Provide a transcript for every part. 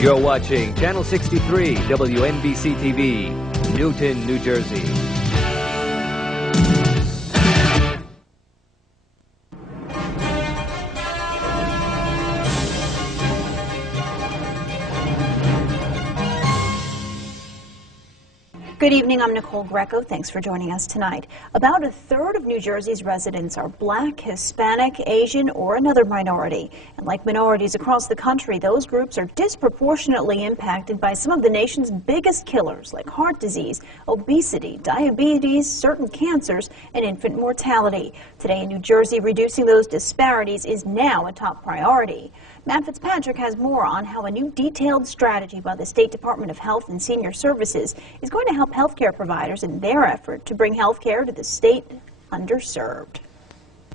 You're watching Channel 63 WMBC TV, Newton, New Jersey. Good evening, I'm Nicole Greco. Thanks for joining us tonight. About a third of New Jersey's residents are Black, Hispanic, Asian, or another minority. And like minorities across the country, those groups are disproportionately impacted by some of the nation's biggest killers, like heart disease, obesity, diabetes, certain cancers, and infant mortality. Today in New Jersey, reducing those disparities is now a top priority. Matt Fitzpatrick has more on how a new detailed strategy by the State Department of Health and Senior Services is going to help healthcare providers in their effort to bring healthcare to the state underserved.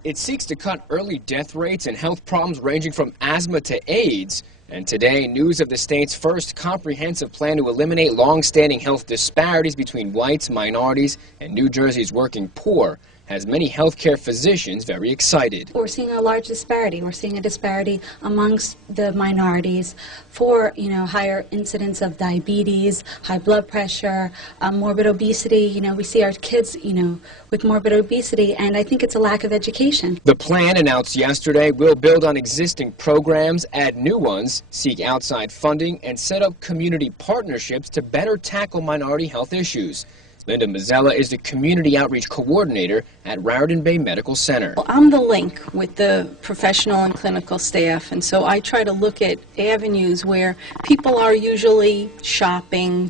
It seeks to cut early death rates and health problems ranging from asthma to AIDS. And today, news of the state's first comprehensive plan to eliminate long-standing health disparities between whites, minorities, and New Jersey's working poor has many healthcare physicians very excited. We're seeing a large disparity. We're seeing a disparity amongst the minorities for, higher incidence of diabetes, high blood pressure, morbid obesity. We see our kids, with morbid obesity, and I think it's a lack of education. The plan announced yesterday will build on existing programs, add new ones, seek outside funding, and set up community partnerships to better tackle minority health issues. Linda Mazzella is the Community Outreach Coordinator at Raritan Bay Medical Center. Well, I'm the link with the professional and clinical staff, and so I try to look at avenues where people are usually shopping,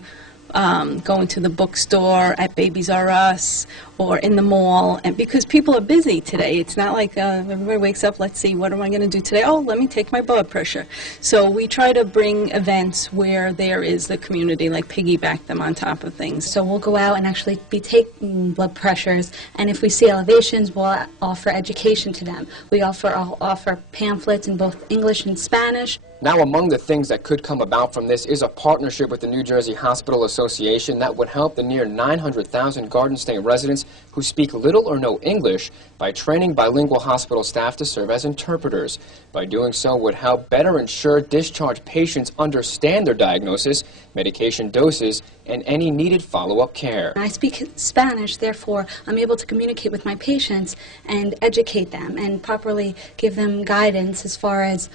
going to the bookstore, at Babies R Us, or in the mall, and because people are busy today. It's not like everybody wakes up, let's see, what am I going to do today? Oh, let me take my blood pressure. So we try to bring events where there is the community, like piggyback them on top of things. So we'll go out and actually be taking blood pressures, and if we see elevations, we'll offer education to them. We offer pamphlets in both English and Spanish. Now, among the things that could come about from this is a partnership with the New Jersey Hospital Association that would help the near 900,000 Garden State residents who speak little or no English by training bilingual hospital staff to serve as interpreters. By doing so would help better ensure discharged patients understand their diagnosis, medication doses, and any needed follow-up care. I speak Spanish, therefore I'm able to communicate with my patients and educate them and properly give them guidance as far as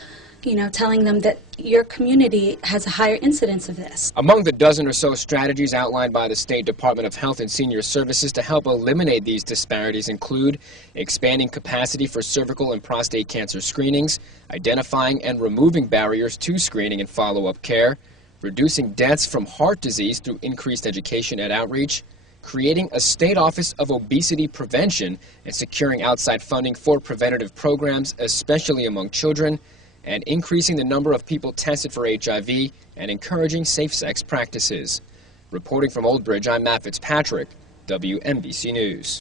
telling them that your community has a higher incidence of this. Among the dozen or so strategies outlined by the State Department of Health and Senior Services to help eliminate these disparities include expanding capacity for cervical and prostate cancer screenings, identifying and removing barriers to screening and follow-up care, reducing deaths from heart disease through increased education and outreach, creating a state office of obesity prevention and securing outside funding for preventative programs, especially among children, and increasing the number of people tested for HIV and encouraging safe sex practices. Reporting from Old Bridge, I'm Matt Fitzpatrick, WMBC News.